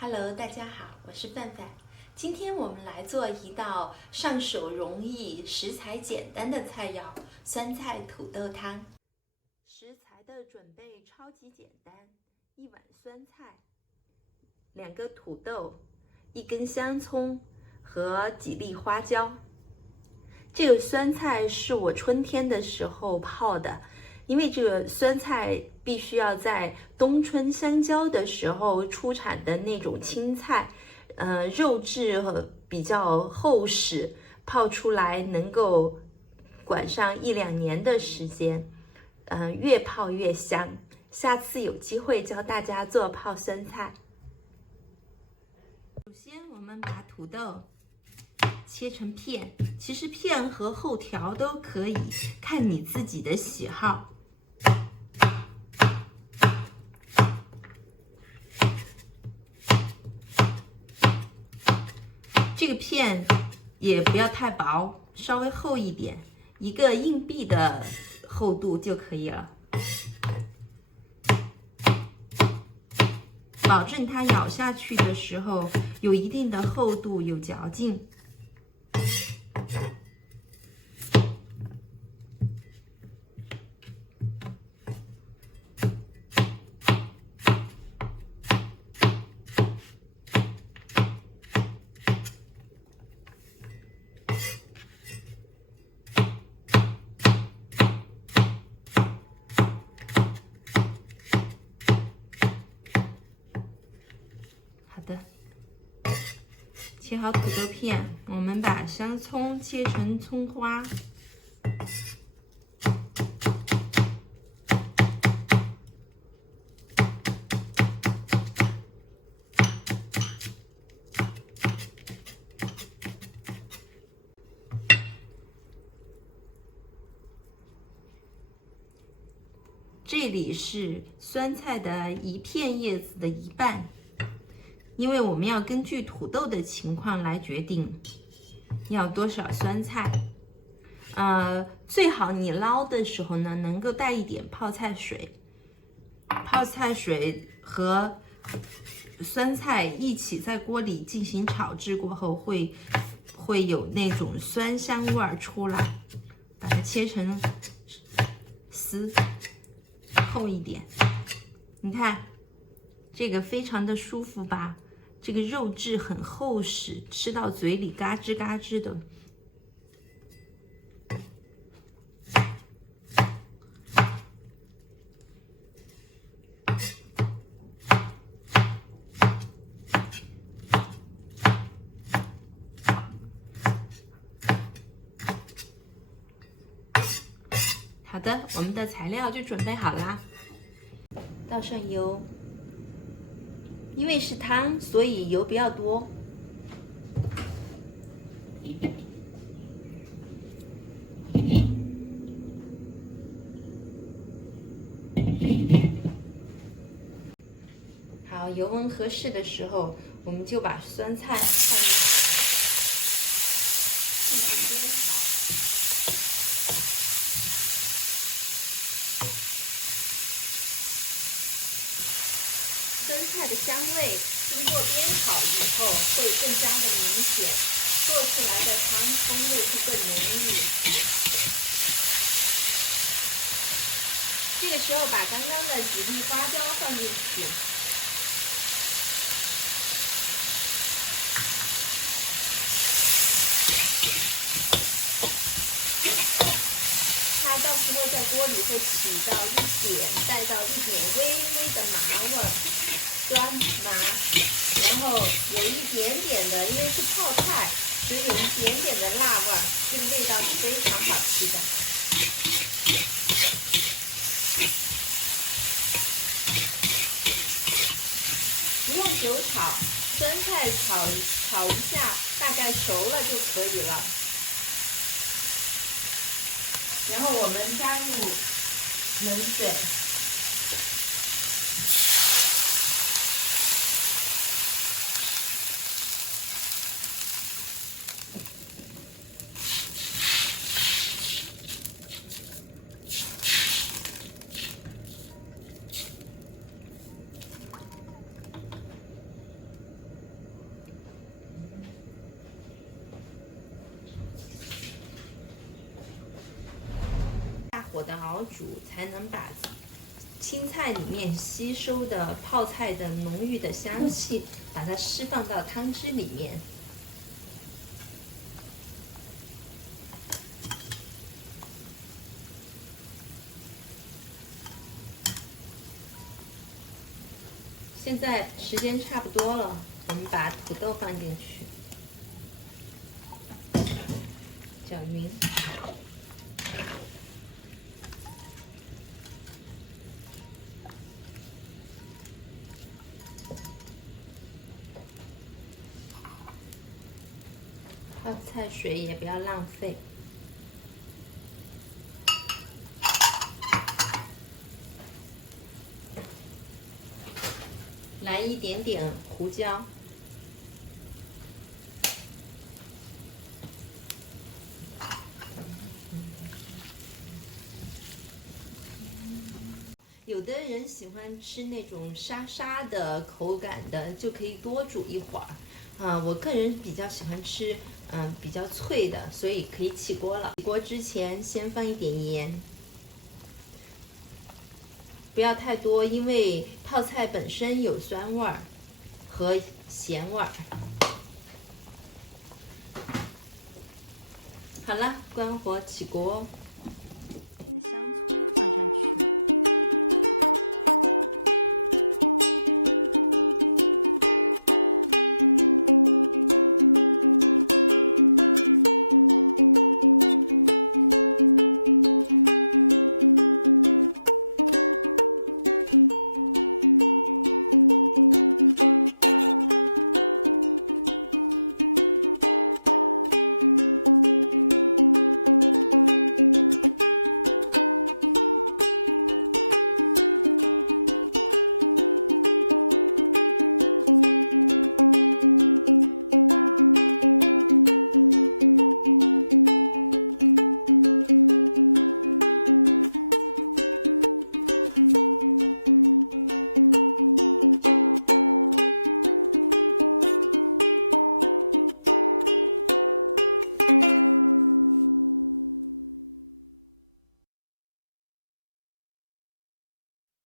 Hello， 大家好，我是范范。今天我们来做一道上手容易、食材简单的菜肴——酸菜土豆汤。食材的准备超级简单：1碗酸菜、2个土豆、1根香葱和几粒花椒。这个酸菜是我春天的时候泡的，因为这个酸菜必须要在冬春相交的时候出产的那种青菜，肉质比较厚实，泡出来能够管上1-2年的时间，越泡越香。下次有机会教大家做泡酸菜。首先，我们把土豆切成片，其实片和厚条都可以，看你自己的喜好。这个片也不要太薄，稍微厚一点，1个硬币的厚度就可以了，保证它咬下去的时候有一定的厚度，有嚼劲。好的，切好土豆片，我们把香葱切成葱花。这里是酸菜的1片叶子的1半，因为我们要根据土豆的情况来决定要多少酸菜。最好你捞的时候呢，能够带一点泡菜水。泡菜水和酸菜一起在锅里进行炒制过后，会有那种酸香味出来。把它切成丝。厚一点，你看这个非常的舒服吧？这个肉质很厚实，吃到嘴里嘎吱嘎吱的。好的，我们的材料就准备好啦。倒上油，因为是汤，所以油不要多。好，油温合适的时候，我们就把酸菜放进去，一直煸炒。酸菜的香味经过煸炒以后会更加的明显，做出来的汤风味会更浓郁。这个时候把刚刚的几粒花椒放进去，它到时候在锅里会带到一点微微的麻味儿。酸麻，然后有一点点的，因为是泡菜，所以有一点点的辣味儿，这个味道是非常好吃的。不用久炒，酸菜炒一下，大概熟了就可以了。然后我们加入冷水。火的熬煮，才能把青菜里面吸收的泡菜的浓郁的香气，把它释放到汤汁里面。现在时间差不多了，我们把土豆放进去，搅匀。泡菜水也不要浪费。来一点点胡椒，有的人喜欢吃那种沙沙的口感的，就可以多煮一会儿。我个人比较喜欢吃比较脆的，所以可以起锅了。起锅之前先放一点盐。不要太多，因为泡菜本身有酸味儿和咸味儿。好了，关火起锅。丁香葱。